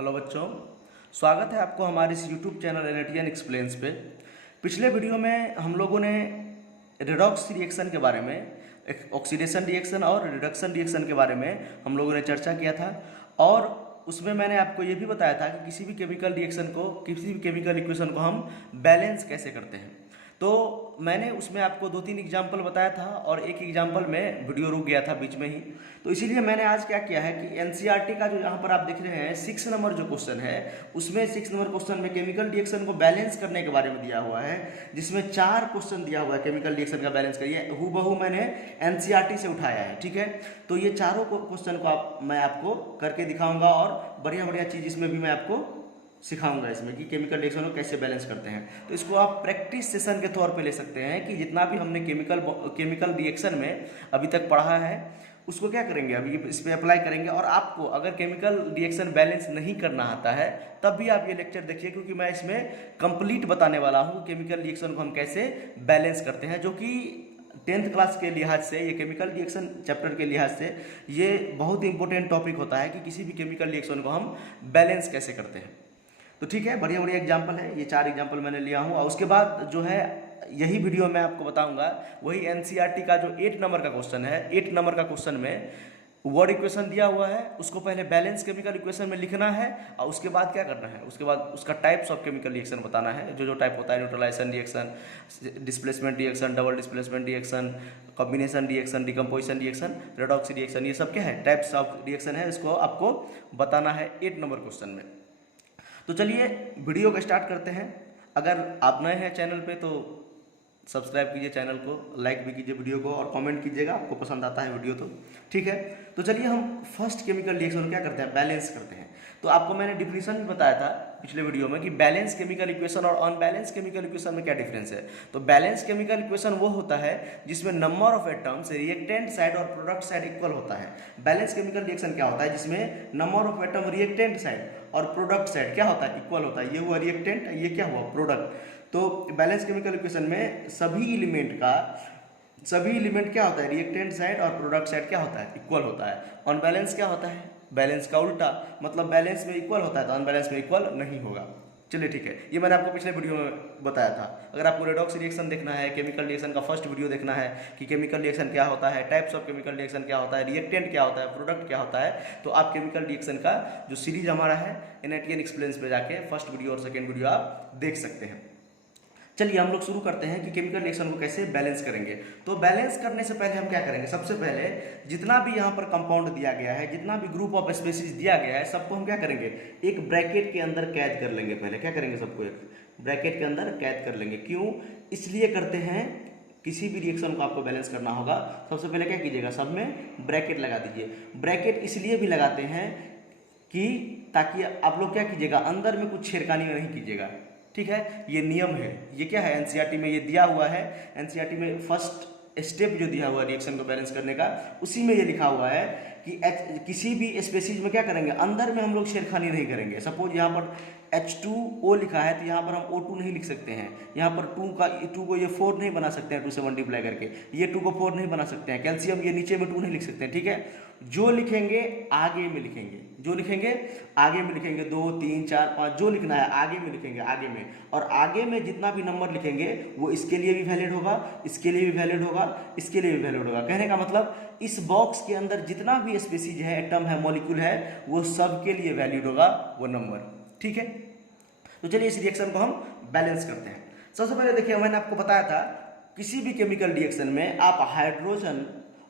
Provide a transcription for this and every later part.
Hello बच्चों, स्वागत है आपको हमारे इस यूट्यूब चैनल एनएटीएन एक्सप्लेन्स पे। पिछले वीडियो में हम लोगों ने रेडॉक्स रिएक्शन के बारे में, ऑक्सीडेशन रिएक्शन और रिडक्शन रिएक्शन के बारे में हम लोगों ने चर्चा किया था और उसमें मैंने आपको ये भी बताया था कि किसी भी केमिकल रिएक्शन को, किसी भी केमिकल इक्वेशन को हम बैलेंस कैसे करते हैं। तो मैंने उसमें आपको 2-3 एग्जाम्पल बताया था और एक एग्जाम्पल में वीडियो रुक गया था बीच में ही। तो इसीलिए मैंने आज क्या किया है कि एनसीईआरटी का जो यहाँ पर आप देख रहे हैं 6 नंबर जो क्वेश्चन है, उसमें 6 नंबर क्वेश्चन में केमिकल रिएक्शन को बैलेंस करने के बारे में दिया हुआ है, जिसमें 4 क्वेश्चन दिया हुआ है केमिकल रिएक्शन का बैलेंस करिए। हूबहू मैंने एनसीईआरटी से उठाया है, ठीक है। तो ये चारों क्वेश्चन को मैं आपको करके दिखाऊंगा और बढ़िया बढ़िया चीज़ इसमें भी मैं आपको सिखाऊंगा इसमें कि केमिकल रिएक्शन को कैसे बैलेंस करते हैं। तो इसको आप प्रैक्टिस सेशन के तौर पे ले सकते हैं कि जितना भी हमने केमिकल रिएक्शन में अभी तक पढ़ा है उसको क्या करेंगे, अभी इस पर अप्लाई करेंगे। और आपको अगर केमिकल रिएक्शन बैलेंस नहीं करना आता है तब भी आप ये लेक्चर देखिए, क्योंकि मैं इसमें कंप्लीट बताने वाला हूँ केमिकल रिएक्शन को हम कैसे बैलेंस करते हैं, जो कि 10th क्लास के लिहाज से, ये केमिकल रिएक्शन चैप्टर के लिहाज से ये बहुत इंपॉर्टेंट टॉपिक होता है कि किसी भी केमिकल रिएक्शन को हम बैलेंस कैसे करते हैं। तो ठीक है, बढ़िया बढ़िया एग्जाम्पल है, ये 4 एग्जाम्पल मैंने लिया हूँ। और उसके बाद जो है यही वीडियो मैं आपको बताऊंगा वही एनसीईआरटी का जो 8 नंबर का क्वेश्चन है। 8 नंबर का क्वेश्चन में वर्ड इक्वेशन दिया हुआ है, उसको पहले बैलेंस केमिकल इक्वेशन में लिखना है और उसके बाद क्या करना है, उसके बाद उसका टाइप्स ऑफ केमिकल रिएक्शन बताना है। जो टाइप होता है, neutralization reaction, displacement reaction, double displacement reaction, combination reaction, decomposition reaction, redox reaction, ये सब क्या है, टाइप्स ऑफ रिएक्शन है, इसको आपको बताना है 8 नंबर क्वेश्चन में। तो चलिए वीडियो को स्टार्ट करते हैं। अगर आप नए हैं चैनल पे तो सब्सक्राइब कीजिए चैनल को, लाइक भी कीजिए वीडियो को और कमेंट कीजिएगा आपको पसंद आता है वीडियो तो ठीक है। तो चलिए हम फर्स्ट केमिकल रिएक्शन क्या करते हैं, बैलेंस करते हैं। तो आपको मैंने डिफिनेशन भी बताया था पिछले वीडियो में कि बैलेंस केमिकल इक्वेशन और अनबैलेंस केमिकल इक्वेशन में क्या डिफरेंस है। तो बैलेंस केमिकल इक्वेशन वो होता है जिसमें number of atoms reactant side और प्रोडक्ट साइड इक्वल होता है। बैलेंस केमिकल रिएक्शन क्या होता है, जिसमें number of atom reactant side और प्रोडक्ट साइड क्या होता है, इक्वल होता है। ये हुआ रिएक्टेंट, ये क्या हुआ, प्रोडक्ट। तो बैलेंस केमिकल इक्वेशन में सभी एलिमेंट क्या होता है, रिएक्टेंट साइड और प्रोडक्ट साइड क्या होता है, इक्वल होता है। अनबैलेंस क्या होता है, बैलेंस का उल्टा, मतलब बैलेंस में इक्वल होता है तो अनबैलेंस में इक्वल नहीं होगा। चलिए ठीक है, ये मैंने आपको पिछले वीडियो में बताया था। अगर आपको रेडॉक्स रिएक्शन देखना है, केमिकल रिएक्शन का फर्स्ट वीडियो देखना है कि केमिकल रिएक्शन क्या होता है, टाइप्स ऑफ केमिकल रिएक्शन क्या होता है, रिएक्टेंट क्या होता है, प्रोडक्ट क्या होता है, तो आप केमिकल रिएक्शन का जो सीरीज हमारा है एनएटीएन एक्सप्लेन्स पे जाके फर्स्ट वीडियो और सेकेंड वीडियो आप देख सकते हैं। चलिए हम लोग शुरू करते हैं कि केमिकल रिएक्शन को कैसे बैलेंस करेंगे। तो बैलेंस करने से पहले हम क्या करेंगे, सबसे पहले जितना भी यहाँ पर कंपाउंड दिया गया है, जितना भी ग्रुप ऑफ स्पीसीज दिया गया है, सबको हम क्या करेंगे, एक ब्रैकेट के अंदर कैद कर लेंगे। पहले क्या करेंगे, सबको एक ब्रैकेट के अंदर कैद कर लेंगे। क्यों, इसलिए करते हैं, किसी भी रिएक्शन को आपको बैलेंस करना होगा सबसे पहले क्या कीजिएगा, सब में ब्रैकेट लगा दीजिए। ब्रैकेट इसलिए भी लगाते हैं कि ताकि आप लोग क्या कीजिएगा, अंदर में कुछ छेड़खानी नहीं कीजिएगा, ठीक है। ये नियम है, ये क्या है, एनसीईआरटी में ये दिया हुआ है। एनसीईआरटी में फर्स्ट स्टेप जो दिया हुआ है रिएक्शन को बैलेंस करने का, उसी में ये लिखा हुआ है कि किसी भी स्पेसीज में क्या करेंगे, अंदर में हम लोग छेड़खानी नहीं करेंगे। सपोज यहाँ पर H2O लिखा है तो यहाँ पर हम O2 नहीं लिख सकते हैं। यहाँ पर 2 को ये 4 नहीं बना सकते हैं, 2 से मल्टीप्लाई करके। ये 2 को 4 नहीं बना सकते हैं। कैल्शियम ये नीचे में 2 नहीं लिख सकते हैं, ठीक है। जो लिखेंगे आगे में लिखेंगे, जो लिखेंगे आगे में लिखेंगे, 2, 3, 4, 5 जो लिखना है आगे में लिखेंगे, आगे में। और आगे में जितना भी नंबर लिखेंगे वो इसके लिए भी वैलिड होगा, इसके लिए भी वैलिड होगा, इसके लिए भी वैलिड होगा। कहने का मतलब इस बॉक्स के अंदर जितना भी स्पीसीज है, एटम है, मॉलिक्यूल है, वो सब के लिए वैलिड होगा वो नंबर, ठीक है। तो चलिए इस रिएक्शन को हम बैलेंस करते हैं। सबसे पहले देखिए, मैंने आपको बताया था किसी भी केमिकल रिएक्शन में आप हाइड्रोजन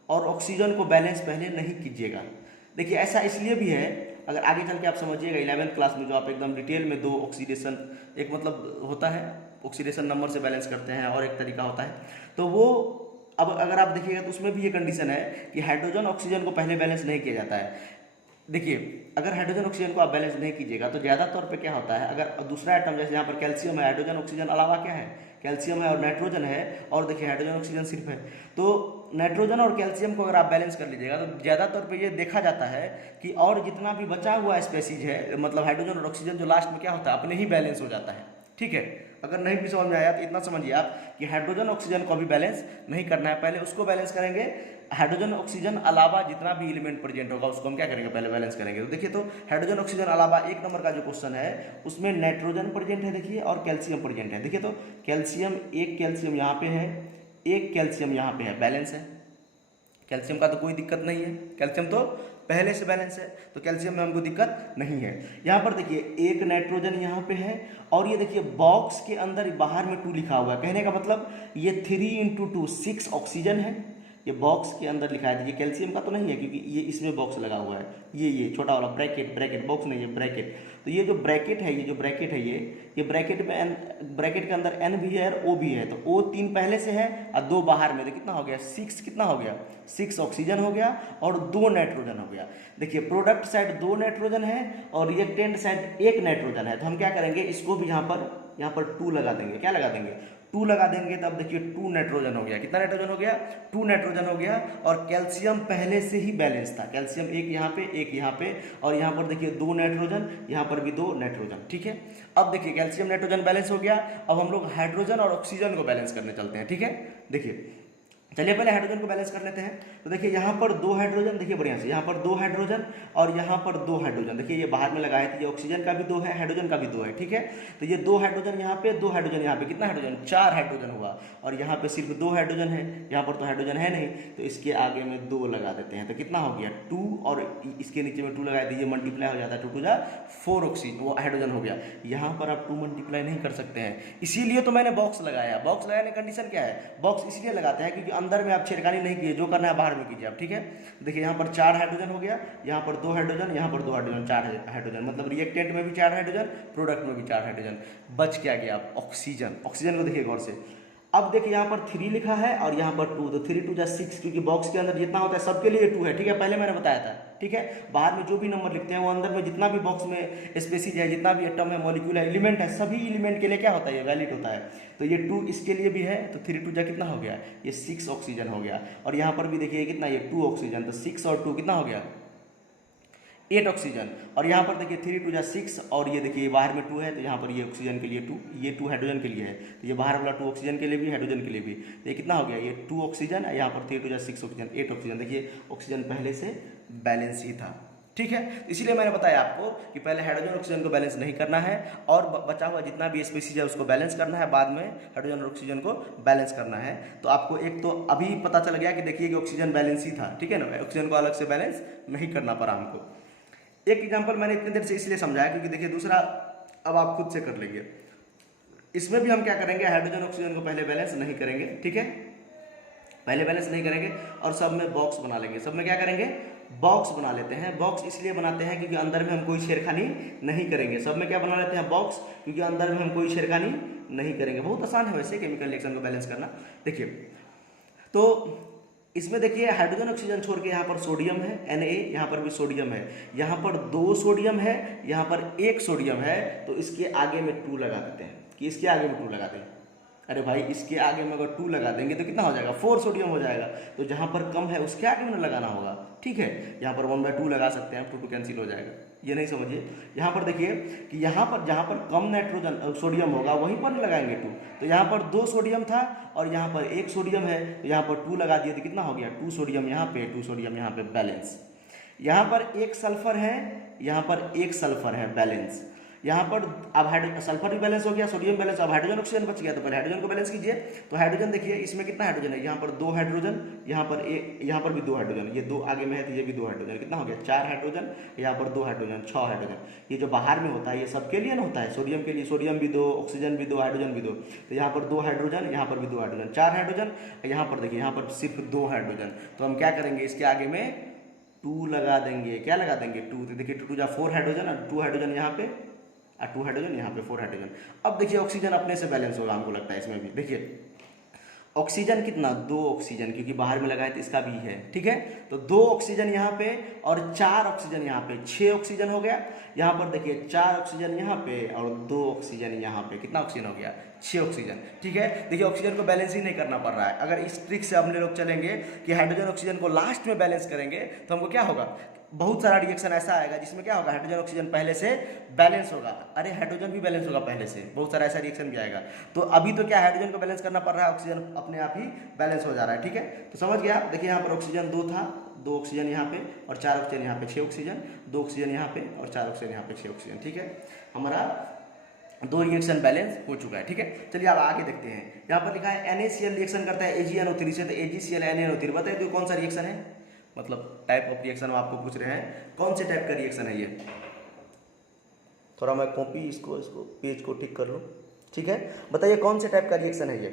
और ऑक्सीजन को बैलेंस पहले नहीं कीजिएगा। देखिए ऐसा इसलिए भी है, अगर आगे चल के आप समझिएगा 11th क्लास में जो आप एकदम डिटेल में 2 ऑक्सीडेशन, एक मतलब होता है ऑक्सीडेशन नंबर से बैलेंस करते हैं और एक तरीका होता है, तो वो अब अगर आप देखिएगा तो उसमें भी ये कंडीशन है कि हाइड्रोजन ऑक्सीजन को पहले बैलेंस नहीं किया जाता है। देखिए अगर हाइड्रोजन ऑक्सीजन को आप बैलेंस नहीं कीजिएगा तो ज़्यादा तौर पे क्या होता है, अगर दूसरा एटम जैसे यहाँ पर कैल्शियम है, हाइड्रोजन ऑक्सीजन अलावा क्या है, कैल्शियम है और नाइट्रोजन है, और देखिए हाइड्रोजन ऑक्सीजन सिर्फ है। तो नाइट्रोजन और कैल्शियम को अगर आप बैलेंस कर लीजिएगा तो ज़्यादा तौर पे ये देखा जाता है कि और जितना भी बचा हुआ स्पेसीज है, मतलब हाइड्रोजन और ऑक्सीजन, जो लास्ट में क्या होता है, अपने ही बैलेंस हो जाता है, ठीक है। अगर नहीं भी समझ में आया तो इतना समझिए आप कि हाइड्रोजन ऑक्सीजन को भी बैलेंस नहीं करना है, पहले उसको बैलेंस करेंगे हाइड्रोजन ऑक्सीजन अलावा जितना भी एलिमेंट प्रेजेंट होगा उसको हम क्या करेंगे, पहले बैलेंस करेंगे। तो देखिए, तो हाइड्रोजन ऑक्सीजन अलावा 1 नंबर का जो क्वेश्चन है उसमें नाइट्रोजन प्रेजेंट है देखिए, और कैल्शियम प्रेजेंट है। देखिए तो कैल्शियम, एक कैल्शियम यहाँ पे है, एक कैल्शियम यहाँ पे है, बैलेंस है। कैल्शियम का तो कोई दिक्कत नहीं है, कैल्शियम तो पहले से बैलेंस है, तो कैल्शियम में हमको दिक्कत नहीं है। यहाँ पर देखिए एक नाइट्रोजन यहाँ पे है, और ये देखिए बॉक्स के अंदर बाहर में 2 लिखा हुआ है। कहने का मतलब ये 3 × 2 6 ऑक्सीजन है, ये बॉक्स के अंदर लिखा है। ये कैल्शियम का तो नहीं है क्योंकि ये इसमें बॉक्स लगा हुआ है, ये छोटा वाला ब्रैकेट, ब्रैकेट बॉक्स नहीं है, ब्रैकेट। तो ये जो ब्रैकेट है, ये जो ब्रैकेट है, ये ब्रैकेट में एन, ब्रैकेट के अंदर एन भी है और ओ भी है। तो ओ 3 पहले से है और 2 बाहर में, तो कितना हो गया 6, कितना हो गया 6 ऑक्सीजन हो गया और 2 नाइट्रोजन हो गया। देखिए प्रोडक्ट साइड 2 नाइट्रोजन है और रिएक्टेंट साइड 1 नाइट्रोजन है। तो हम क्या करेंगे, इसको भी यहाँ पर 2 लगा देंगे। क्या लगा देंगे, 2 लगा देंगे। तब देखिए 2 नाइट्रोजन हो गया। कितना नाइट्रोजन हो गया, 2 नाइट्रोजन हो गया। और कैल्शियम पहले से ही बैलेंस था, कैल्शियम एक यहाँ पे, एक यहाँ पे, और यहाँ पर देखिए 2 नाइट्रोजन, यहाँ पर भी 2 नाइट्रोजन। ठीक है, अब देखिए कैल्शियम नाइट्रोजन बैलेंस हो गया। अब हम लोग हाइड्रोजन और ऑक्सीजन को बैलेंस करने चलते हैं। ठीक है, देखिए चलिए पहले हाइड्रोजन को बैलेंस कर लेते हैं। तो देखिए यहाँ पर 2 हाइड्रोजन, देखिए बढ़िया से, यहाँ पर 2 हाइड्रोजन और यहाँ पर 2 हाइड्रोजन। देखिए ये बाहर में लगाए थे, ये ऑक्सीजन का भी 2 है, हाइड्रोजन का भी 2 है। ठीक है, तो ये 2 हाइड्रोजन यहाँ पे, 2 हाइड्रोजन यहाँ पे, कितना हाइड्रोजन, 4 हाइड्रोजन हुआ। और यहाँ पे सिर्फ 2 हाइड्रोजन है, यहाँ पर तो हाइड्रोजन है नहीं, तो इसके आगे में 2 लगा देते हैं। तो कितना हो गया 2, और इसके नीचे में 2 लगा दीजिए, मल्टीप्लाई हो जाता है, 2 × 4 ऑक्सीजन, वो हाइड्रोजन हो गया। यहाँ पर आप 2 मल्टीप्लाई नहीं कर सकते हैं, इसीलिए तो मैंने बॉक्स लगाया। बॉक्स लगाने की कंडीशन क्या है, बॉक्स इसलिए लगाते हैं क्योंकि अंदर में आप छेड़खानी नहीं किए, जो करना है बाहर में कीजिए आप। ठीक है, देखिए यहाँ पर 4 हाइड्रोजन हो गया, यहाँ पर 2 हाइड्रोजन, यहाँ पर 2 हाइड्रोजन, 4 हाइड्रोजन, मतलब रिएक्टेंट में भी 4 हाइड्रोजन, प्रोडक्ट में भी 4 हाइड्रोजन। बच क्या गया ऑक्सीजन। ऑक्सीजन को देखिए गौर से। अब देखिए यहाँ पर 3 लिखा है और यहाँ पर 2, तो 3 × 2 = 6, क्योंकि बॉक्स के अंदर जितना होता है सबके लिए 2 है। ठीक है, पहले मैंने बताया था। ठीक है, बाहर में जो भी नंबर लिखते हैं वो अंदर में जितना भी बॉक्स में स्पेसीज है, जितना भी एटम है, मॉलिक्यूल है, एलिमेंट है, सभी एलिमेंट के लिए क्या होता है, ये वैलिड होता है। तो ये 2 इसके लिए भी है, तो 3 × 2 कितना हो गया, ये 6 ऑक्सीजन हो गया। और यहाँ पर भी देखिए कितना, ये 2 ऑक्सीजन, तो 6 और 2 कितना हो गया 8 ऑक्सीजन। और यहाँ पर देखिए 3 × 2 = 6, और ये देखिए बाहर में 2 है, तो यहाँ पर ये ऑक्सीजन के लिए 2, ये 2 हाइड्रोजन के लिए है, तो ये बाहर वाला 2 ऑक्सीजन के लिए भी, हाइड्रोजन के लिए भी। तो ये कितना हो गया, ये 2 ऑक्सीजन, यहाँ पर 3 × 2 = 6 ऑक्सीजन, 8 ऑक्सीजन। देखिए ऑक्सीजन पहले से बैलेंस ही था। ठीक है, इसीलिए मैंने बताया आपको कि पहले हाइड्रोजन ऑक्सीजन को बैलेंस नहीं करना है, और बचा हुआ जितना भी स्पीशीज है उसको बैलेंस करना है, बाद में हाइड्रोजन और ऑक्सीजन को बैलेंस करना है। तो आपको एक तो अभी पता चल गया कि देखिए कि ऑक्सीजन बैलेंस ही था। ठीक है ना, ऑक्सीजन को अलग से बैलेंस नहीं करना पड़ा हमको। एक एग्जाम्पल मैंने इतनी देर से इसलिए समझाया क्योंकि देखिए दूसरा अब आप खुद से कर लेंगे। इसमें भी हम क्या करेंगे, हाइड्रोजन ऑक्सीजन को पहले बैलेंस नहीं करेंगे। ठीक है, पहले बैलेंस नहीं करेंगे और सब में बॉक्स बना लेंगे। सब में क्या करेंगे, बॉक्स बना लेते हैं। बॉक्स इसलिए बनाते हैं क्योंकि अंदर में हम कोई छेड़खानी नहीं करेंगे। सब में क्या बना लेते हैं, बॉक्स, क्योंकि अंदर में हम कोई छेड़खानी नहीं करेंगे। बहुत आसान है वैसे केमिकल रिएक्शन को बैलेंस करना। देखिए तो इसमें देखिए हाइड्रोजन ऑक्सीजन छोड़ के यहाँ पर सोडियम है Na, यहाँ पर भी सोडियम है, यहाँ पर 2 सोडियम है, यहाँ पर 1 सोडियम है। तो इसके आगे में 2 लगा देते हैं, कि इसके आगे में 2 लगा दें। अरे भाई इसके आगे में अगर 2 लगा देंगे तो कितना हो जाएगा, 4 सोडियम हो जाएगा। तो जहाँ पर कम है उसके आगे में लगाना होगा। ठीक है, यहाँ पर 1/2 लगा सकते हैं, 2 कैंसिल हो जाएगा, ये नहीं समझिए। यहाँ पर देखिए कि यहाँ पर जहाँ पर कम नाइट्रोजन सोडियम होगा वहीं पर लगाएंगे 2। तो यहाँ पर 2 सोडियम था और यहाँ पर 1 सोडियम है, तो यहाँ पर 2 लगा दिए तो कितना हो गया, 2 सोडियम यहाँ पे, 2 सोडियम यहाँ पे, बैलेंस। यहाँ पर 1 सल्फर है, यहाँ पर 1 सल्फर है, बैलेंस। यहाँ पर अब सल्फर भी बैलेंस हो गया, सोडियम बैलेंस। अब हाइड्रोजन ऑक्सीजन बच गया, तो पहले हाइड्रोजन को बैलेंस कीजिए। तो हाइड्रोजन देखिए इसमें कितना हाइड्रोजन है, यहाँ पर 2 हाइड्रोजन, यहाँ पर यहाँ पर भी 2 हाइड्रोजन, ये 2 आगे में है तो ये भी 2 हाइड्रोजन, कितना हो गया 4 हाइड्रोजन, यहाँ पर 2 हाइड्रोजन, 6 हाइड्रोजन। ये जो बाहर में होता है ये सबके लिए ना होता है, सोडियम के लिए सोडियम भी 2, ऑक्सीजन भी 2, हाइड्रोजन भी 2। तो यहाँ पर 2 हाइड्रोजन, यहाँ पर भी 2 हाइड्रोजन, 4 हाइड्रोजन। यहाँ पर देखिए यहाँ पर सिर्फ 2 हाइड्रोजन। तो हम क्या करेंगे, इसके आगे में 2 लगा देंगे। क्या लगा देंगे, 2। तो देखिए 2 × 2 = 4 हाइड्रोजन, और 2 हाइड्रोजन यहाँ पे, और 2 हाइड्रोजन यहाँ पे, 4 हाइड्रोजन। अब देखिए ऑक्सीजन अपने से बैलेंस होगा, हमको लगता है इसमें भी। देखिए ऑक्सीजन कितना, 2 ऑक्सीजन, क्योंकि बाहर में लगाए तो इसका भी है। ठीक है, तो 2 ऑक्सीजन यहाँ पे और 4 ऑक्सीजन यहाँ पे, 6 ऑक्सीजन हो गया। यहाँ पर देखिए 4 ऑक्सीजन यहाँ पे और 2 ऑक्सीजन यहाँ पे, कितना ऑक्सीजन हो गया, 6 ऑक्सीजन। ठीक है, देखिए ऑक्सीजन को बैलेंस ही नहीं करना पड़ रहा है। अगर इस ट्रिक से हमने लोग चलेंगे कि हाइड्रोजन ऑक्सीजन को लास्ट में बैलेंस करेंगे तो हमको क्या होगा, बहुत सारा रिएक्शन ऐसा आएगा जिसमें क्या होगा, हाइड्रोजन ऑक्सीजन पहले से बैलेंस होगा। अरे हाइड्रोजन भी बैलेंस होगा पहले से, बहुत सारा ऐसा रिएक्शन भी आएगा। तो अभी तो क्या हाइड्रोजन को बैलेंस करना पड़ रहा है, ऑक्सीजन अपने आप ही बैलेंस हो जा रहा है। ठीक है, तो समझ गया। देखिए यहाँ पर ऑक्सीजन 2 था, 2 ऑक्सीजन यहाँ पे और 4 ऑक्सीजन यहाँ पे, 6 ऑक्सीजन, 2 ऑक्सीजन यहाँ पे और 4 ऑक्सीजन यहाँ पे, 6 ऑक्सीजन। ठीक है, हमारा 2 रिएक्शन बैलेंस हो चुका है। ठीक है, चलिए अब आगे देखते हैं। यहाँ पर लिखा है NaCl रिएक्शन करता है AgNO3 से, तो AgCl NaNO3 बताइए तो कौन सा रिएक्शन है, मतलब टाइप ऑफ रिएक्शन आपको पूछ रहे हैं, कौन से टाइप का रिएक्शन है ये। थोड़ा मैं कॉपी इसको पेज को ठीक कर लूँ। ठीक है, बताइए कौन से टाइप का रिएक्शन है ये,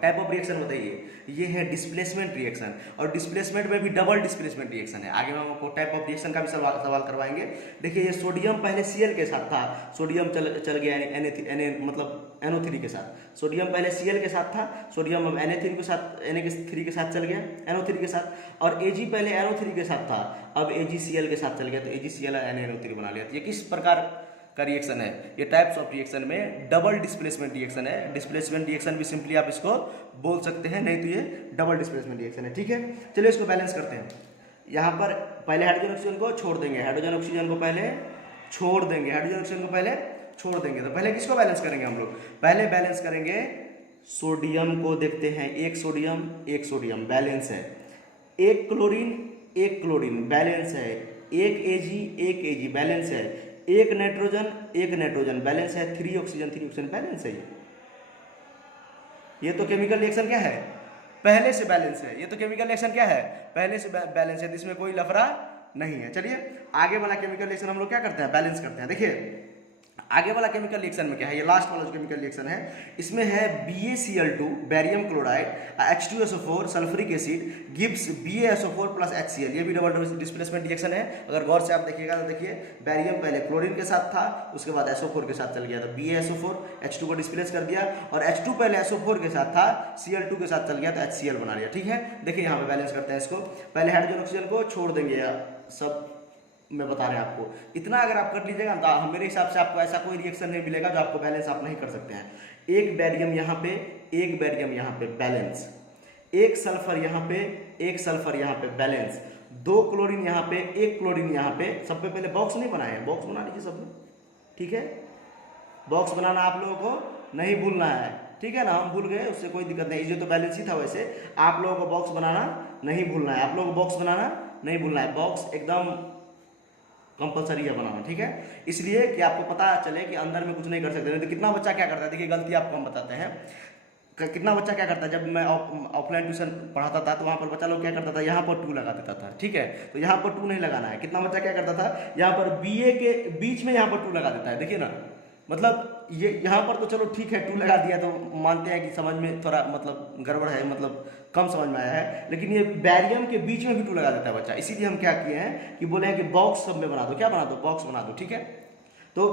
टाइप ऑफ रिएक्शन बताइए। ये है डिस्प्लेसमेंट रिएक्शन, और डिस्प्लेसमेंट में भी डबल डिस्प्लेसमेंट रिएक्शन है। आगे हम आपको टाइप ऑफ रिएक्शन का भी सवाल करवाएंगे। देखिए ये सोडियम पहले Cl के साथ था, सोडियम चल गया मतलब NO3 के साथ। सोडियम पहले Cl के साथ था, सोडियम अब Na3 के साथ चल गया, NO3 के साथ। और Ag पहले NO3 के साथ था, अब AgCl के साथ चल गया, तो AgCl NaNO3 बना लिया। तो ये किस प्रकार का रिएक्शन है, ये टाइप्स ऑफ रिएक्शन में डबल डिस्प्लेसमेंट रिएक्शन है। डिस्प्लेसमेंट रिएक्शन भी सिंपली आप इसको बोल सकते हैं, नहीं तो ये डबल डिस्प्लेसमेंट रिएक्शन है। ठीक है, चलिए इसको बैलेंस करते हैं। यहाँ पर पहले हाइड्रोजन ऑक्सीजन को छोड़ देंगे, हाइड्रोजन ऑक्सीजन को पहले छोड़ देंगे, हाइड्रोजन ऑक्सीजन को पहले छोड़ देंगे। तो पहले किसको बैलेंस करेंगे हम लोग, पहले बैलेंस करेंगे सोडियम को। देखते हैं, एक सोडियम बैलेंस है, एक क्लोरीन बैलेंस है, एक Ag बैलेंस है, एक नाइट्रोजन बैलेंस है, 3 ऑक्सीजन बैलेंस है। ये तो केमिकल रिएक्शन क्या है, पहले से बैलेंस है। ये तो केमिकल रिएक्शन क्या है, पहले से बैलेंस है, इसमें कोई लफड़ा नहीं है। चलिए आगे वाला केमिकल रिएक्शन हम लोग क्या करते हैं, बैलेंस करते हैं। देखिए आगे वाला केमिकल रिएक्शन में क्या है, ये लास्ट वाला जो केमिकल रिएक्शन है, इसमें है BaCl2 barium chloride, H2SO4 sulphuric acid gives BaSO4 plus HCl। ये भी डबल डिस्प्लेसमेंट रिएक्शन है। अगर गौर से आप देखिएगा तो देखिए बैरियम पहले क्लोरीन के साथ था, उसके बाद SO4 के साथ चल गया, तो BaSO4 H2 को डिस्प्लेस कर दिया, और H2 पहले SO4 के साथ था, Cl2 के साथ चल गया तो HCl बना लिया। ठीक है, देखिए यहाँ पे बैलेंस करते हैं इसको। पहले हाइड्रोजन ऑक्सीजन को छोड़ देंगे, सब मैं बता रहे हैं आपको। इतना अगर आप कर लीजिएगा तो मेरे हिसाब से आपको ऐसा कोई रिएक्शन नहीं मिलेगा जो आपको बैलेंस आप नहीं कर सकते हैं। एक बैरियम यहाँ पे बैलेंस, एक सल्फर यहाँ पे बैलेंस, 2 क्लोरीन यहाँ पे, 1 क्लोरीन यहाँ पे। सब पे पहले बॉक्स नहीं बनाए हैं, बॉक्स बना लीजिए सब में। ठीक है, बॉक्स बनाना आप लोगों को नहीं भूलना है। ठीक है ना, हम भूल गए उससे कोई दिक्कत नहीं, ये तो बैलेंस ही था। वैसे आप लोगों को बॉक्स बनाना नहीं भूलना है, आप लोगों को बॉक्स बनाना नहीं भूलना है, बॉक्स एकदम कंपलसरी है बनाना। ठीक है, इसलिए कि आपको पता चले कि अंदर में कुछ नहीं कर सकते। नहीं तो कितना बच्चा क्या करता है, देखिए गलती आपको हम बताते हैं, कितना बच्चा क्या करता है। जब मैं ऑफलाइन ट्यूशन पढ़ाता था तो वहाँ पर बच्चा लोग क्या करता था, यहाँ पर 2 लगा देता था। ठीक है, तो यहाँ पर 2 नहीं लगाना है। कितना बच्चा क्या करता था, यहाँ पर BA के बीच में यहाँ पर 2 लगा देता है। देखिए ना, मतलब ये यहाँ पर तो चलो ठीक है 2 लगा दिया तो मानते हैं कि समझ में थोड़ा मतलब गड़बड़ है, मतलब कम समझ में आया है, लेकिन ये बैरियम के बीच में भी 2 लगा देता है बच्चा। इसीलिए हम क्या किए हैं कि बोले हैं कि बॉक्स सब में बना दो, क्या बना दो, बॉक्स बना दो। ठीक है, तो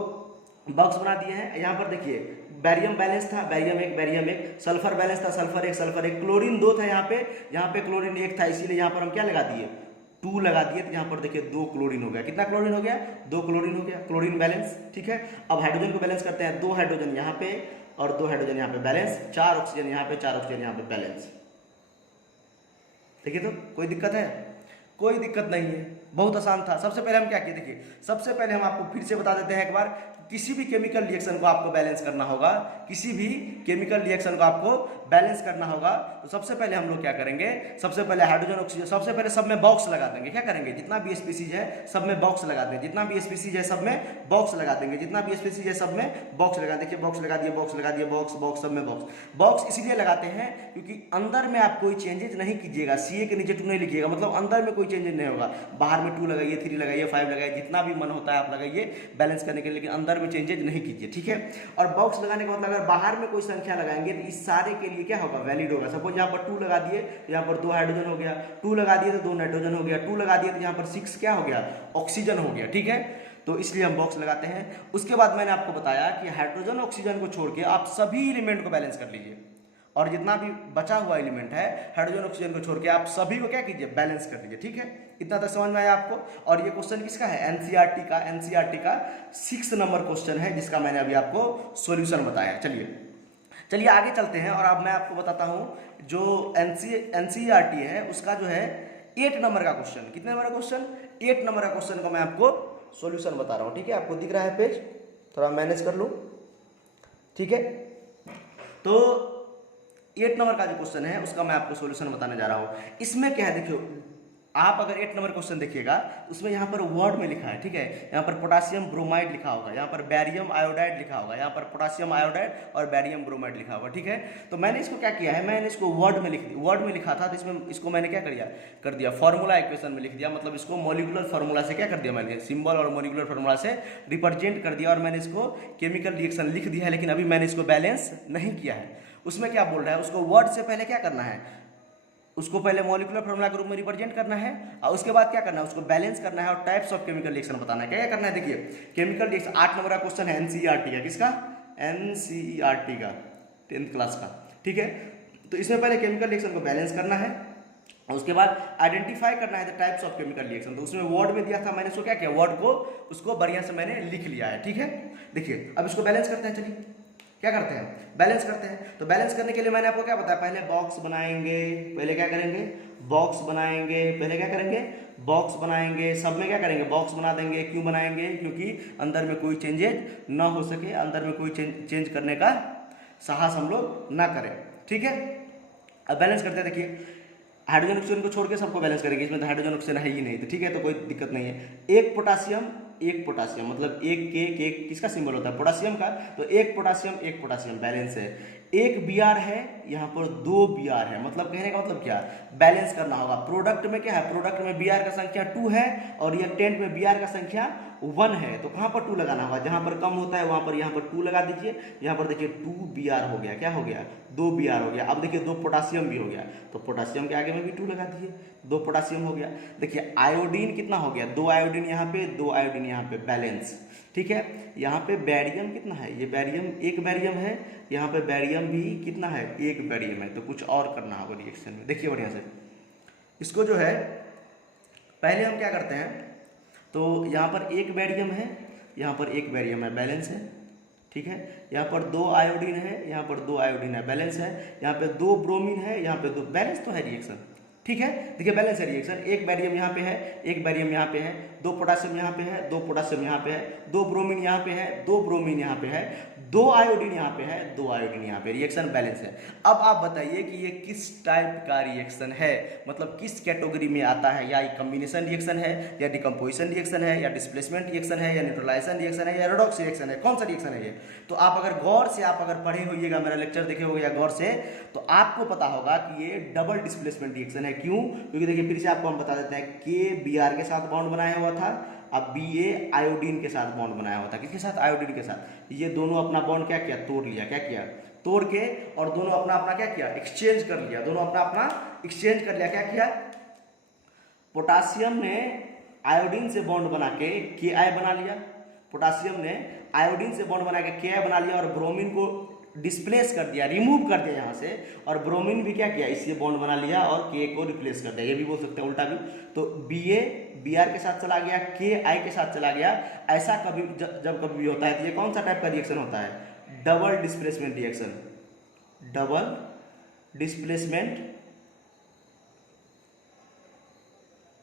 बॉक्स बना दिए हैं। यहाँ पर देखिए बैरियम बैलेंस था, बैरियम एक, सल्फर बैलेंस था, सल्फर एक, क्लोरीन 2 था यहाँ पे क्लोरीन 1 था, इसीलिए यहाँ पर हम क्या लगा दिए, 2 लगा दिए। तो यहाँ पर देखिए 2 क्लोरीन हो गया। कितना क्लोरीन हो गया, 2 क्लोरीन हो गया, क्लोरीन बैलेंस। ठीक है, अब हाइड्रोजन को बैलेंस करते हैं, 2 हाइड्रोजन यहाँ पे और 2 हाइड्रोजन यहाँ पे बैलेंस, 4 ऑक्सीजन यहाँ पे, 4 ऑक्सीजन यहाँ पे बैलेंस। देखिए तो कोई दिक्कत है, कोई दिक्कत नहीं है, बहुत आसान था। सबसे पहले हम क्या किए, देखिए सबसे पहले हम आपको फिर से बता देते हैं एक बार, किसी भी केमिकल रिएक्शन को आपको बैलेंस करना होगा, किसी भी केमिकल रिएक्शन को आपको बैलेंस करना होगा, तो सबसे पहले हम लोग क्या करेंगे, सबसे पहले हाइड्रोजन ऑक्सीजन, सबसे पहले सब में बॉक्स लगा देंगे। क्या करेंगे, जितना भी स्पीसीज है सब में बॉक्स लगा देंगे, जितना भी स्पीसीज है सब में बॉक्स लगा देंगे, जितना भी स्पीसीज है सब में बॉक्स लगा। देखिए बॉक्स लगा दिए, बॉक्स सब में बॉक्स इसलिए लगाते हैं क्योंकि अंदर में आप कोई चेंजेस नहीं कीजिएगा। CA के नीचे 2 नहीं लिखिएगा, मतलब अंदर में कोई चेंजेस नहीं होगा। बाहर में 2 लगाइए, 3 लगाइए, 5 लगाइए, जितना भी मन होता है आप लगाइए बैलेंस करने के लिए, लेकिन अंदर में चेंजेज नहीं कीजिए। ठीक है, और बॉक्स लगाने का मतलब अगर बाहर में कोई संख्या लगाएंगे तो इस सारे के लिए क्या होगा, वैलिड होगा। सपोज यहाँ पर 2 लगा दिए तो यहाँ पर 2 हाइड्रोजन हो गया, 2 लगा दिए तो 2 नाइट्रोजन हो गया, 2 लगा दिए तो यहाँ पर 6 क्या हो गया, ऑक्सीजन हो गया। ठीक है, तो इसलिए हम बॉक्स लगाते हैं। उसके बाद मैंने आपको बताया कि हाइड्रोजन ऑक्सीजन को छोड़ के आप सभी एलिमेंट को बैलेंस कर लीजिए, और जितना भी बचा हुआ एलिमेंट है हाइड्रोजन ऑक्सीजन को छोड़ के आप सभी को क्या कीजिए, बैलेंस कर दीजिए। ठीक है, इतना तक समझ में आया आपको। और ये क्वेश्चन किसका है, एनसीईआरटी का 6 नंबर क्वेश्चन है, जिसका मैंने अभी आपको सॉल्यूशन बताया। चलिए आगे चलते हैं, और अब मैं आपको बताता हूँ जो एनसीईआरटी है उसका जो है 8 नंबर का क्वेश्चन, कितने नंबर का क्वेश्चन, 8 नंबर का क्वेश्चन का मैं आपको सॉल्यूशन बता रहा हूँ, ठीक है। आपको दिख रहा है पेज, थोड़ा मैनेज कर लूँ, ठीक है। तो 8 नंबर का जो क्वेश्चन है उसका मैं आपको सॉल्यूशन बताने जा रहा हूँ। इसमें क्या है, देखियो आप अगर 8 नंबर क्वेश्चन देखिएगा उसमें यहाँ पर वर्ड में लिखा है, ठीक है। यहाँ पर पोटासियम ब्रोमाइड लिखा होगा, यहाँ पर बैरियम आयोडाइड लिखा होगा, यहाँ पर पोटासियम आयोडाइड और बैरियम ब्रोमाइड लिखा होगा, ठीक है। तो मैंने इसको क्या किया है, मैंने इसको वर्ड में लिखा था, तो इसमें इसको मैंने क्या कर दिया फॉर्मूला इक्वेशन में लिख दिया, मतलब इसको मॉलिक्यूलर फार्मूला से क्या कर दिया, मैंने सिंबल और मॉलिक्यूलर फार्मूला से रिप्रेजेंट कर दिया, और मैंने इसको केमिकल रिएक्शन लिख दिया है। लेकिन अभी मैंने इसको बैलेंस नहीं किया है। उसमें क्या बोल रहा है, उसको वर्ड से पहले क्या करना है, उसको पहले मॉलिक्यूलर फार्मूला के रूप में रिप्रेजेंट करना है, और उसके बाद क्या करना है, उसको बैलेंस करना है और टाइप्स ऑफ केमिकल रिएक्शन बताना है। क्या क्या करना है, देखिए केमिकल रिएक्शन 8 नंबर का क्वेश्चन है एनसीईआरटी का, किसका, एनसीईआरटी का, 10th क्लास का, ठीक है। तो इसमें पहले केमिकल रिएक्शन को बैलेंस करना है, और उसके बाद आइडेंटिफाई करना है the types of chemical reaction. तो उसमें वर्ड में दिया था, मैंने उसको क्या किया, वर्ड को उसको बढ़िया से मैंने लिख लिया है, ठीक है। देखिए अब इसको बैलेंस करते हैं, चलिए क्या करते हैं, बैलेंस करते हैं। तो बैलेंस करने के लिए मैंने आपको क्या बताया, पहले बॉक्स बनाएंगे, पहले क्या करेंगे, बॉक्स बनाएंगे, पहले क्या करेंगे, बॉक्स बनाएंगे, सब में क्या करेंगे, बॉक्स बना देंगे। क्यों बनाएंगे, क्योंकि अंदर में कोई चेंजेज ना हो सके, अंदर में कोई चेंज करने का साहस हम लोग ना करें, ठीक है। अब बैलेंस करते हैं, देखिए हाइड्रोजन ऑक्सीजन को छोड़ के सबको बैलेंस करेंगे, इसमें तो हाइड्रोजन ऑक्सीजन है ही नहीं, तो ठीक है, तो कोई दिक्कत नहीं है। एक पोटासियम मतलब एक किसका सिंबल होता है, पोटासियम का, तो एक पोटासियम बैलेंस है। एक Br है, यहाँ पर 2 Br है, मतलब कहने का मतलब क्या, बैलेंस करना होगा। प्रोडक्ट में क्या है, प्रोडक्ट में Br का संख्या 2 है और रिएक्टेंट में Br का संख्या 1 है, तो कहाँ पर 2 लगाना होगा, जहाँ पर कम होता है वहाँ पर यहाँ पर 2 लगा दीजिए। यहाँ पर देखिए 2 Br हो गया, क्या हो गया, 2 Br हो गया। अब देखिए 2 पोटासियम भी हो गया, तो पोटासियम के आगे में भी 2 लगा दीजिए, 2 पोटासियम हो गया। देखिए आयोडीन कितना हो गया, 2 आयोडीन यहाँ पे, 2 आयोडीन यहाँ पे, बैलेंस, ठीक है। यहाँ पे बैरियम कितना है, ये बैरियम, एक बैरियम है, यहाँ पे बैरियम भी कितना है, एक बैरियम है। तो कुछ और करना होगा रिएक्शन में, देखिए बढ़िया से इसको जो है, पहले हम क्या करते हैं, तो यहाँ पर एक बैरियम है, यहाँ पर एक बैरियम है, बैलेंस है, ठीक है। यहाँ पर 2 आयोडीन है, यहाँ पर 2 आयोडीन है, बैलेंस है। यहाँ पे 2 ब्रोमीन है, यहाँ पे 2, बैलेंस तो है रिएक्शन, ठीक है। देखिए बैलेंस है रिएक्शन, एक बैरियम यहाँ पे है, एक बैरियम यहाँ पे है, 2 पोटासियम यहाँ पे है, 2 पोटासियम यहाँ पे है, 2 ब्रोमीन यहाँ पे है, 2 ब्रोमीन यहाँ पे है, 2 आयोडीन यहाँ पे है, 2 आयोडीन यहाँ पे, रिएक्शन बैलेंस है। अब आप बताइए कि ये किस टाइप का रिएक्शन है, मतलब किस कैटेगरी में आता है, या कॉम्बिनेशन रिएक्शन है, या डिकम्पोजिशन रिएक्शन है, या डिस्प्लेसमेंट रिएक्शन है, या न्यूट्रलाइजेशन रिएक्शन है, या रेडॉक्स रिएक्शन है, कौन सा रिएक्शन है ये। तो आप अगर गौर से आप अगर पढ़े होइएगा, मेरा लेक्चर देखे होगा या गौर से, तो आपको पता होगा कि ये डबल डिस्प्लेसमेंट रिएक्शन है। क्यों, क्योंकि देखिए फिर से आपको हम बता देते हैं, के Br के साथ बॉन्ड बनाया हुआ था, अब Ba आयोडीन के साथ बॉन्ड बनाया हुआ था, किसके साथ, आयोडीन के साथ। ये दोनों अपना बॉन्ड क्या किया, तोड़ लिया, क्या किया, तोड़ के, और दोनों अपना अपना क्या किया, एक्सचेंज कर लिया, दोनों अपना अपना एक्सचेंज कर लिया। क्या किया, पोटासियम ने आयोडीन से बॉन्ड बना के Ki बना लिया, पोटासियम ने आयोडीन से बॉन्ड बना के Ki बना लिया, और ब्रोमीन को डिस्प्लेस कर दिया, रिमूव कर दिया यहाँ से, और ब्रोमीन भी क्या किया, इससे बॉन्ड बना लिया और K को रिप्लेस कर दिया। ये भी बोल सकते हैं उल्टा भी, तो Ba Br के साथ चला गया, Ki के साथ चला गया। ऐसा कभी जब कभी भी होता है तो ये कौन सा टाइप का रिएक्शन होता है, double displacement reaction, double displacement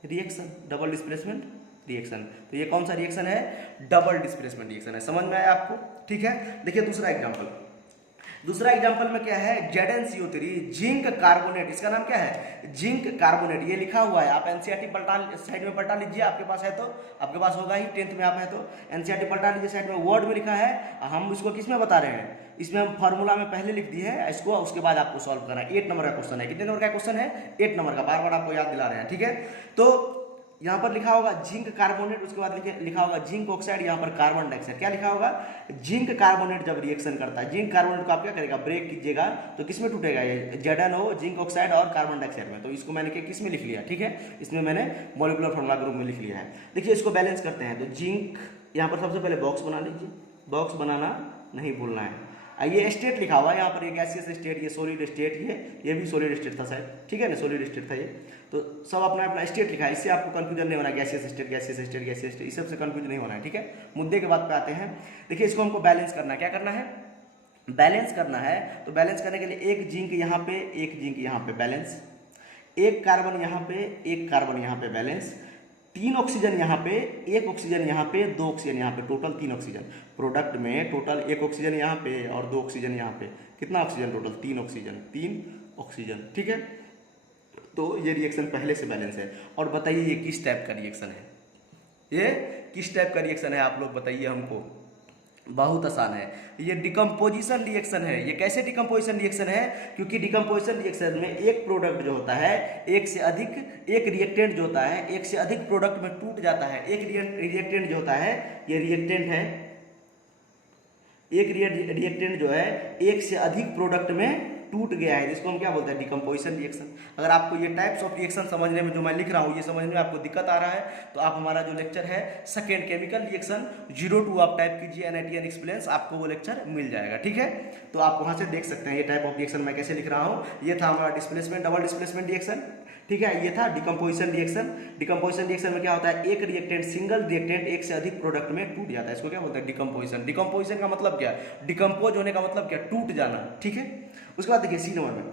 reaction, double displacement reaction. तो ये कौन सा रिएक्शन है, डबल डिस्प्लेसमेंट रिएक्शन है। समझ में आया आपको, ठीक है। देखिए दूसरा एग्जांपल में क्या है, ZnCO3 जिंक कार्बोनेट, इसका नाम क्या है, जिंक कार्बोनेट, ये लिखा हुआ है। आप एनसीईआरटी साइड में पलटा लीजिए, आपके पास है तो, आपके पास होगा ही, 10th में आप है तो एनसीईआरटी पलटा लीजिए, साइड में वर्ड में लिखा है। हम इसको किस में बता रहे हैं, इसमें हम फार्मूला में पहले लिख दिए है इसको, उसके बाद आपको सॉल्व करना है। 8 नंबर का क्वेश्चन है, कितने नंबर का क्वेश्चन है, 8 नंबर का, बार बार आपको याद दिला रहे हैं, ठीक है। तो यहाँ पर लिखा होगा जिंक कार्बोनेट, उसके बाद लिखा होगा जिंक ऑक्साइड, यहाँ पर कार्बन डाइऑक्साइड। क्या लिखा होगा, जिंक कार्बोनेट जब रिएक्शन करता है, जिंक कार्बोनेट को आप क्या करेगा, ब्रेक कीजिएगा, तो किस में टूटेगा, ये ZnO, जिंक ऑक्साइड और कार्बन डाइऑक्साइड में। तो इसको मैंने किस में लिख लिया, ठीक है, इसमें मैंने मॉलिक्यूलर फार्मूला के रूप में लिख लिया है। देखिए इसको बैलेंस करते हैं, तो जिंक, यहाँ पर सबसे पहले बॉक्स बना लीजिए, बॉक्स बनाना नहीं भूलना है। ये स्टेट लिखा हुआ है यहाँ पर, ये गैसियस स्टेट, ये सॉलिड स्टेट, ये भी सॉलिड स्टेट था शायद, ठीक है ना, सॉलिड स्टेट था ये। तो सब अपना अपना स्टेट लिखा है, इससे आपको कंफ्यूजन नहीं होना, gaseous state, gaseous state, gaseous state, इस सबसे कंफ्यूजन नहीं होना है, ठीक है। मुद्दे के बाद पे आते हैं। देखिए इसको हमको बैलेंस करना है, क्या करना है, बैलेंस करना है। तो बैलेंस करने के लिए एक जिंक यहाँ पे, एक जिंक यहाँ पे, बैलेंस, एक कार्बन यहाँ पे, एक कार्बन यहाँ पे बैलेंस, 3 ऑक्सीजन यहाँ पे, 1 ऑक्सीजन यहाँ पे, 2 ऑक्सीजन यहाँ पे, टोटल 3 ऑक्सीजन। प्रोडक्ट में टोटल 1 ऑक्सीजन यहाँ पे और 2 ऑक्सीजन यहाँ पे, कितना ऑक्सीजन टोटल? 3 ऑक्सीजन, 3 ऑक्सीजन, ठीक है। तो ये रिएक्शन पहले से बैलेंस है। और बताइए ये किस टाइप का रिएक्शन है? ये किस टाइप का रिएक्शन है आप लोग बताइए हमको। बहुत आसान है, ये डिकम्पोजिशन रिएक्शन है। ये कैसे डिकम्पोजिशन रिएक्शन है? क्योंकि डिकम्पोजिशन रिएक्शन में एक प्रोडक्ट जो होता है एक से अधिक, एक रिएक्टेंट जो होता है एक से अधिक प्रोडक्ट में टूट जाता है। एक रिएक्टेंट जो होता है, ये रिएक्टेंट है, एक रिएक्टेंट जो है एक से अधिक प्रोडक्ट में टूट गया है, जिसको हम क्या बोलते हैं? Decomposition reaction. अगर आपको ये टाइप्स ऑफ रिएक्शन समझने में, जो मैं लिख रहा हूँ, ये समझने में आपको दिक्कत आ रहा है, तो आप हमारा जो लेक्चर है सेकेंड केमिकल रिएक्शन 02 आप टाइप कीजिए, NITN एक्सपीरियंस, आपको वो लेक्चर मिल जाएगा, ठीक है। तो आप वहाँ से देख सकते हैं ये टाइप ऑफ रिएक्शन मैं कैसे लिख रहा हूँ। ये था हमारा डिस्प्लेसमेंट, डबल डिस्प्लेसमेंट रिएक्शन, ठीक है। ये था डिकम्पोजिशन रिएक्शन। डिकम्पोजिशन रिएक्शन में क्या होता है? एक रिएक्टेंट, सिंगल रिएक्टेंट एक से अधिक प्रोडक्ट में टूट जाता है, इसको क्या बोलते हैं? डिकम्पोजिशन। डिकम्पोजिशन का मतलब क्या? डिकम्पोज होने का मतलब क्या? टूट जाना, ठीक है। उसके बाद देखिए सी नंबर में,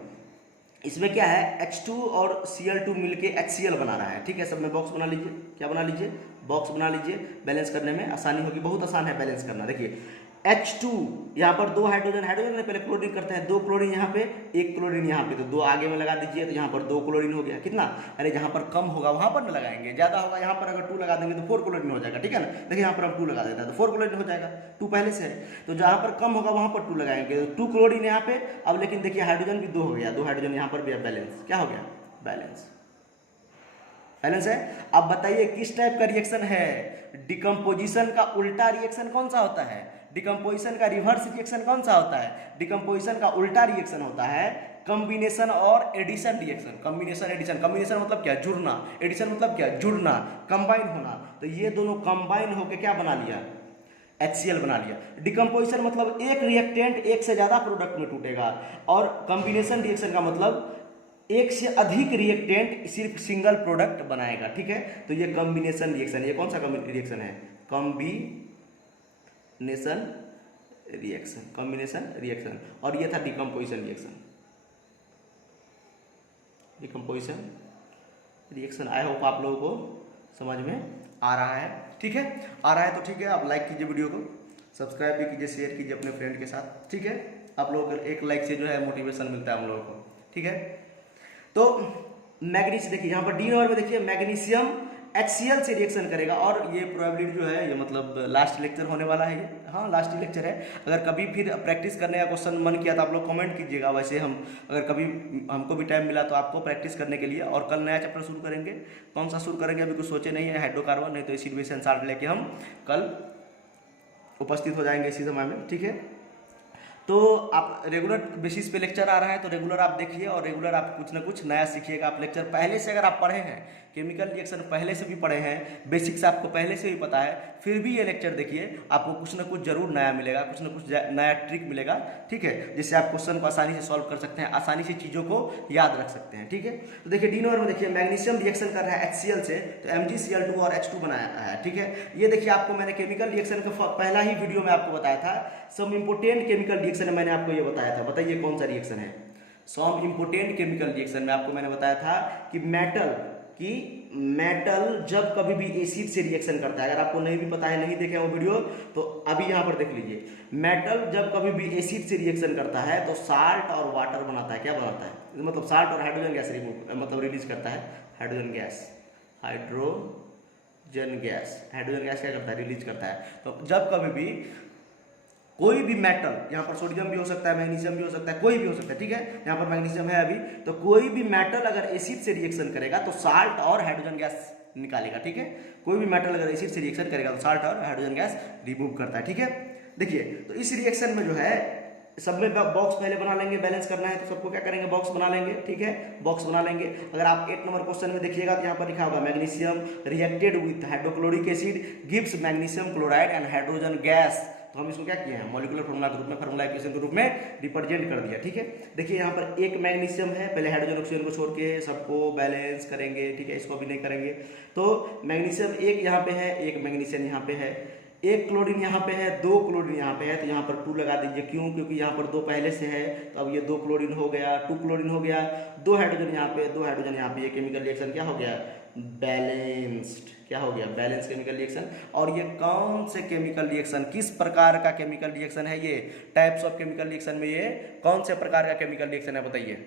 इसमें क्या है? H2 और Cl2 मिलके HCl बना रहा है, ठीक है। सब में बॉक्स बना लीजिए, क्या बना लीजिए? बॉक्स बना लीजिए, बैलेंस करने में आसानी होगी। बहुत आसान है बैलेंस करना। देखिए H2 यहाँ पर 2 हाइड्रोजन, हाइड्रोजन ने पहले क्लोरीन करते हैं, 2 क्लोरीन यहाँ पे, 1 क्लोरीन यहाँ पे, तो 2 आगे में लगा दीजिए, तो यहाँ पर 2 क्लोरीन हो गया। कितना? अरे जहाँ पर कम होगा वहाँ पर न लगाएंगे, ज़्यादा होगा यहाँ पर अगर 2 लगा देंगे तो 4 क्लोरीन हो जाएगा, ठीक है ना। देखिए यहाँ पर हम 2 लगा देते हैं तो 4 क्लोरीन हो जाएगा, 2 पहले से है। तो जहाँ पर कम होगा वहाँ पर 2 लगाएंगे, तो 2 क्लोरीन यहाँ पे। अब लेकिन देखिए हाइड्रोजन भी 2 हो गया, 2 हाइड्रोजन यहाँ पर भी है, बैलेंस। क्या हो गया? बैलेंस, बैलेंस है। अब बताइए किस टाइप का रिएक्शन है? डिकम्पोजिशन का उल्टा रिएक्शन कौन सा होता है? डिकम्पोजिशन का रिवर्स रिएक्शन कौन सा होता है? डिकम्पोजिशन का उल्टा रिएक्शन होता है कॉम्बिनेशन और addition reaction. Combination, addition. Combination मतलब क्या? जुड़ना। एडिशन मतलब क्या? जुड़ना, कंबाइन होना। तो ये दोनों कंबाइन होकर क्या बना लिया? HCl बना लिया। डिकम्पोजिशन मतलब एक रिएक्टेंट एक से ज्यादा प्रोडक्ट में टूटेगा, और कॉम्बिनेशन रिएक्शन का मतलब एक से अधिक रिएक्टेंट सिर्फ सिंगल प्रोडक्ट बनाएगा, ठीक है। तो ये कॉम्बिनेशन रिएक्शन, ये कौन सा रिएक्शन है? Combination reaction, combination reaction. और ये था decomposition reaction, decomposition reaction. I hope आप लोगों को समझ में आ रहा है, ठीक है। आ रहा है तो ठीक है, आप लाइक कीजिए वीडियो को, सब्सक्राइब भी कीजिए, शेयर कीजिए अपने फ्रेंड के साथ, ठीक है। आप लोगों को एक लाइक से जो है मोटिवेशन मिलता है हम लोगों को, ठीक है। तो मैग्नीशियम देखिए यहाँ पर डी नंबर में देखिए, मैग्नीशियम HCl से रिएक्शन करेगा, और ये प्रोबेबिलिटी जो है ये मतलब लास्ट लेक्चर होने वाला है ये, हाँ लास्ट लेक्चर है। अगर कभी फिर प्रैक्टिस करने का क्वेश्चन मन किया तो आप लोग कमेंट कीजिएगा। वैसे हम अगर कभी हमको भी टाइम मिला तो आपको प्रैक्टिस करने के लिए, और कल नया चैप्टर शुरू करेंगे। कौन सा शुरू करेंगे अभी कुछ सोचे नहीं है, हाइड्रोकार्बन, नहीं तो एसिड बेस एंड साल्ट लेके हम कल उपस्थित हो जाएंगे इसी समय में, ठीक है। तो आप रेगुलर बेसिस पे लेक्चर आ रहा है तो रेगुलर आप देखिए, और रेगुलर आप कुछ ना कुछ नया सीखिएगा। आप लेक्चर पहले से अगर आप पढ़े हैं, केमिकल रिएक्शन पहले से भी पढ़े हैं, बेसिक्स आपको पहले से भी पता है, फिर भी ये लेक्चर देखिए, आपको कुछ ना कुछ जरूर नया मिलेगा, कुछ ना कुछ नया ट्रिक मिलेगा, ठीक है, जिससे आप क्वेश्चन को आसानी से सॉल्व कर सकते हैं, आसानी से चीज़ों को याद रख सकते हैं, ठीक है। तो देखिए डी नंबर में देखिए, मैग्नीशियम रिएक्शन कर रहा है HCl से, तो MgCl2 और H2 बनाया है, ठीक है। ये देखिए आपको मैंने केमिकल रिएक्शन का पहला ही वीडियो में आपको बताया था, सम इम्पोर्टेंट केमिकल रिएक्शन, मैंने आपको ये बताया था। बताइए कौन सा रिएक्शन है? सम इम्पोर्टेंट केमिकल रिएक्शन में आपको मैंने बताया था कि मेटल जब कभी भी एसिड से रिएक्शन करता है, अगर आपको नहीं भी पता है, नहीं देखे वो वीडियो, तो अभी यहाँ पर देख लीजिए। मेटल जब कभी भी एसिड से रिएक्शन करता है तो साल्ट और वाटर बनाता है। क्या बनाता है? मतलब साल्ट और हाइड्रोजन गैस मतलब रिलीज करता है, हाइड्रोजन गैस, हाइड्रोजन गैस क्या करता है? रिलीज करता है। तो जब कभी भी कोई भी मेटल, यहाँ पर सोडियम भी हो सकता है, मैग्नीशियम भी हो सकता है, कोई भी हो सकता है, ठीक है। यहाँ पर मैग्नीशियम है अभी, तो कोई भी मेटल अगर एसिड से रिएक्शन करेगा तो साल्ट और हाइड्रोजन गैस निकालेगा, ठीक है। कोई भी मेटल अगर एसिड से रिएक्शन करेगा तो साल्ट और हाइड्रोजन गैस रिमूव करता है, ठीक है। देखिए तो इस रिएक्शन में जो है सब में बॉक्स पहले बना लेंगे, बैलेंस करना है तो सबको क्या करेंगे? बॉक्स बना लेंगे, ठीक है, बॉक्स बना लेंगे। अगर आप 8 नंबर क्वेश्चन में देखिएगा तो यहाँ पर लिखा होगा magnesium reacted with hydrochloric acid gives magnesium chloride and hydrogen gas. तो हम इसको क्या किए हैं? मॉलिक्यूलर फॉर्मूला के रूप में, फार्मूला इक्वेशन के रूप में रिप्रेजेंट कर दिया, ठीक है। देखिए यहाँ पर एक मैग्नीशियम है, पहले हाइड्रोजन ऑक्सीजन को छोड़ के सबको बैलेंस करेंगे, ठीक है, इसको भी नहीं करेंगे। तो मैग्नीशियम एक यहाँ पे है, एक मैग्नीशियम यहाँ पे है, एक क्लोरीन यहाँ पे है, दो क्लोरीन यहाँ पे है, तो यहाँ पर 2 लगा दीजिए। क्यों? क्योंकि यहाँ पर 2 पहले से है, तो अब ये 2 क्लोरीन हो गया, 2 क्लोरीन हो गया, 2 हाइड्रोजन यहाँ पे, 2 हाइड्रोजन यहाँ पे, ये केमिकल रिएक्शन क्या हो गया? बैलेंस्ड। क्या हो गया? Balance chemical reaction. और ये कौन से केमिकल रिएक्शन, किस प्रकार का केमिकल रिएक्शन है ये? टाइप्स ऑफ केमिकल रिएक्शन में ये कौन से प्रकार का केमिकल रिएक्शन है? बताइए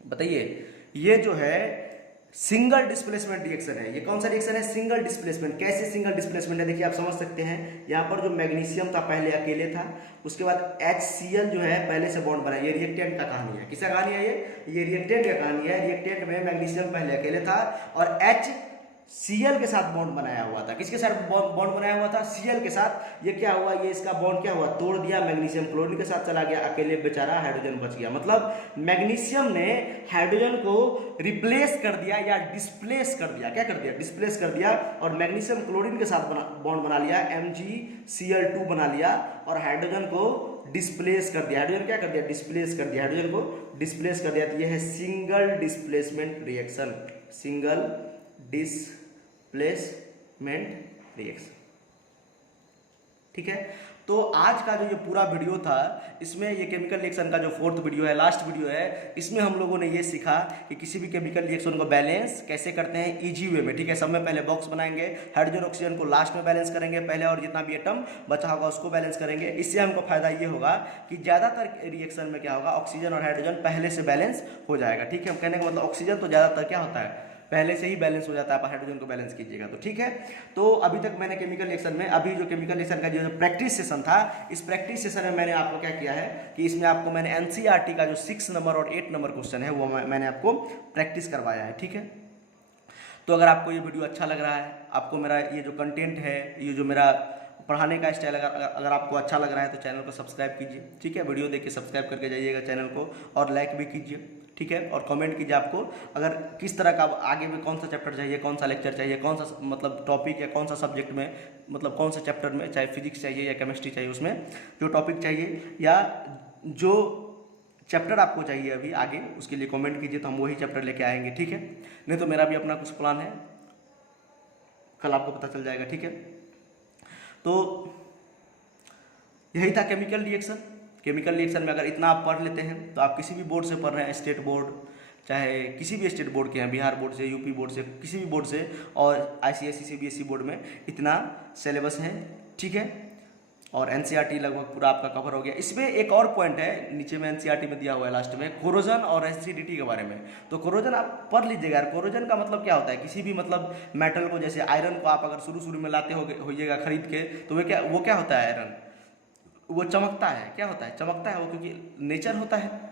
बताइए। ये जो है सिंगल डिस्प्लेसमेंट रिएक्शन है। ये कौन सा रिएक्शन है? Single displacement. कैसे सिंगल डिस्प्लेसमेंट है? देखिए आप समझ सकते हैं, यहाँ पर जो मैग्नीशियम था पहले अकेले था, उसके बाद HCl जो है पहले से बॉन्ड बना। ये रिएक्टेंट का कहानी है। किसका कहानी है ये रिएक्टेंट का कहानी है। रिएक्टेंट में मैग्नीशियम पहले अकेले था और HCl के साथ बॉन्ड बनाया हुआ था। किसके साथ बॉन्ड बनाया हुआ था? Cl के साथ। ये क्या हुआ? ये इसका बॉन्ड क्या हुआ? तोड़ दिया, मैग्नीशियम क्लोरीन के साथ चला गया, अकेले बेचारा हाइड्रोजन बच गया। मतलब मैग्नीशियम ने हाइड्रोजन को रिप्लेस कर दिया या डिस्प्लेस कर दिया। क्या कर दिया? डिस्प्लेस कर दिया। और मैग्नीशियम क्लोरीन के साथ बॉन्ड बना लिया, MgCl2 बना लिया और हाइड्रोजन को डिस्प्लेस कर दिया। हाइड्रोजन क्या कर दिया? डिस्प्लेस कर दिया। हाइड्रोजन को डिस्प्लेस कर दिया। तो ये है single displacement reaction. Single displacement reaction. ठीक है। तो आज का जो ये पूरा वीडियो था, इसमें ये केमिकल रिएक्शन का जो 4th वीडियो है, लास्ट वीडियो है, इसमें हम लोगों ने ये सीखा कि किसी भी केमिकल रिएक्शन को बैलेंस कैसे करते हैं इजी वे में। ठीक है। सब में पहले बॉक्स बनाएंगे, हाइड्रोजन ऑक्सीजन को लास्ट में बैलेंस करेंगे पहले, और जितना भी एटम बचा होगा उसको बैलेंस करेंगे। इससे हमको फायदा ये होगा कि ज़्यादातर रिएक्शन में क्या होगा, ऑक्सीजन और हाइड्रोजन पहले से बैलेंस हो जाएगा। ठीक है। कहने का मतलब ऑक्सीजन तो ज़्यादातर क्या होता है, पहले से ही बैलेंस हो जाता है। आप हाइड्रोजन को बैलेंस कीजिएगा तो ठीक है। तो अभी तक मैंने केमिकल रिएक्शन में, अभी जो केमिकल रिएक्शन का जो प्रैक्टिस सेशन था, इस प्रैक्टिस सेशन में मैंने आपको क्या किया है कि इसमें आपको मैंने NCERT का जो 6 नंबर और 8 नंबर क्वेश्चन है वो मैंने आपको प्रैक्टिस करवाया है। ठीक है। तो अगर आपको ये वीडियो अच्छा लग रहा है, आपको मेरा ये जो कंटेंट है, ये जो मेरा पढ़ाने का स्टाइल अगर आपको अच्छा लग रहा है तो चैनल को सब्सक्राइब कीजिए। ठीक है। वीडियो देख के सब्सक्राइब करके जाइएगा चैनल को, और लाइक भी कीजिए। ठीक है। और कमेंट कीजिए आपको अगर किस तरह का आगे में कौन सा चैप्टर चाहिए, कौन सा लेक्चर चाहिए, कौन सा मतलब टॉपिक या कौन सा सब्जेक्ट में, मतलब कौन सा चैप्टर में, चाहे फिजिक्स चाहिए या केमिस्ट्री चाहिए, उसमें जो टॉपिक चाहिए या जो चैप्टर आपको चाहिए अभी आगे, उसके लिए कमेंट कीजिए तो हम वही चैप्टर लेके आएंगे। ठीक है। नहीं तो मेरा भी अपना कुछ प्लान है, कल आपको पता चल जाएगा। ठीक है। तो यही था केमिकल रिएक्शन। केमिकल रिएक्शन में अगर इतना आप पढ़ लेते हैं तो आप किसी भी बोर्ड से पढ़ रहे हैं, स्टेट बोर्ड, चाहे किसी भी स्टेट बोर्ड के हैं, बिहार बोर्ड से, यूपी बोर्ड से, किसी भी बोर्ड से, और ICSE CBSE बोर्ड में इतना सिलेबस है। ठीक है। और NCERT लगभग पूरा आपका कवर हो गया। इसमें एक और पॉइंट है, नीचे में NCERT में दिया हुआ है लास्ट में, कोरोजन और एसिडिटी के बारे में। तो कोरोजन आप पढ़ लीजिएगा यार। कोरोजन का मतलब क्या होता है? किसी भी मतलब मेटल को, जैसे आयरन को आप अगर शुरू में लाते होइएगा खरीद के, तो वो क्या होता है? आयरन वो चमकता है। क्या होता है? चमकता है वो, क्योंकि नेचर होता है।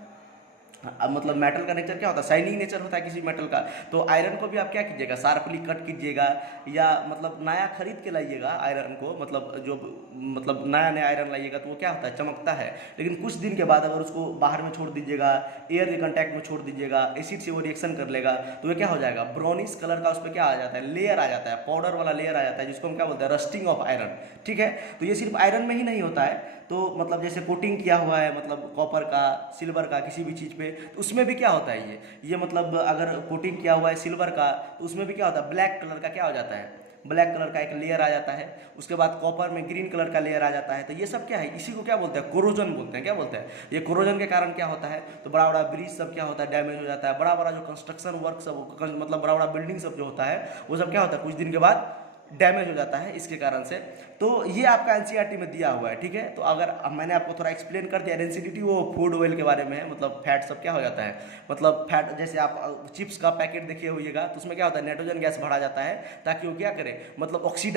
अब मतलब मेटल का नेचर क्या होता है? शाइनिंग नेचर होता है किसी मेटल का। तो आयरन को भी आप क्या कीजिएगा? शार्पली कट कीजिएगा, या मतलब नया खरीद के लाइएगा आयरन को, मतलब नया आयरन लाइएगा तो वो क्या होता है? चमकता है। लेकिन कुछ दिन के बाद अगर उसको बाहर में छोड़ दीजिएगा, एयर के कंटैक्ट में छोड़ दीजिएगा, एसिड से वो रिएक्शन कर लेगा, तो वो क्या हो जाएगा? ब्राउनिश कलर का उस पर क्या आ जाता है? लेयर आ जाता है, पाउडर वाला लेयर आ जाता है, जिसको हम क्या बोलते हैं? Rusting of iron. ठीक है। तो ये सिर्फ आयरन में ही नहीं होता है। तो मतलब जैसे कोटिंग किया हुआ है, मतलब कॉपर का, सिल्वर का, किसी भी चीज़ पे, तो उसमें भी क्या होता है? ये मतलब अगर कोटिंग किया हुआ है सिल्वर का, तो उसमें भी क्या होता है? ब्लैक कलर का क्या हो जाता है? ब्लैक कलर का एक लेयर आ जाता है। उसके बाद कॉपर में ग्रीन कलर का लेयर आ जाता है। तो ये सब क्या है? इसी को क्या बोलते हैं? कोरोजन बोलते हैं। क्या बोलते हैं? ये कोरोजन के कारण क्या होता है? तो बड़ा बड़ा ब्रिज सब क्या होता है? डैमेज हो जाता है। बड़ा बड़ा जो कंस्ट्रक्शन वर्क सब, मतलब बड़ा बड़ा बिल्डिंग सब जो होता है, वो सब क्या होता है? कुछ दिन के बाद डैमेज हो जाता है इसके कारण से। तो ये आपका NCERT में दिया हुआ है। ठीक है। तो अगर मैंने आपको थोड़ा एक्सप्लेन कर दिया, एसिडिटी वो फूड ऑयल के बारे में है, मतलब फैट सब क्या हो जाता है, मतलब फैट, जैसे आप चिप्स का पैकेट देखिए होइएगा, तो उसमें क्या होता है? नाइट्रोजन गैस भरा जाता है ताकि वो क्या करे, मतलब ऑक्सीडाइज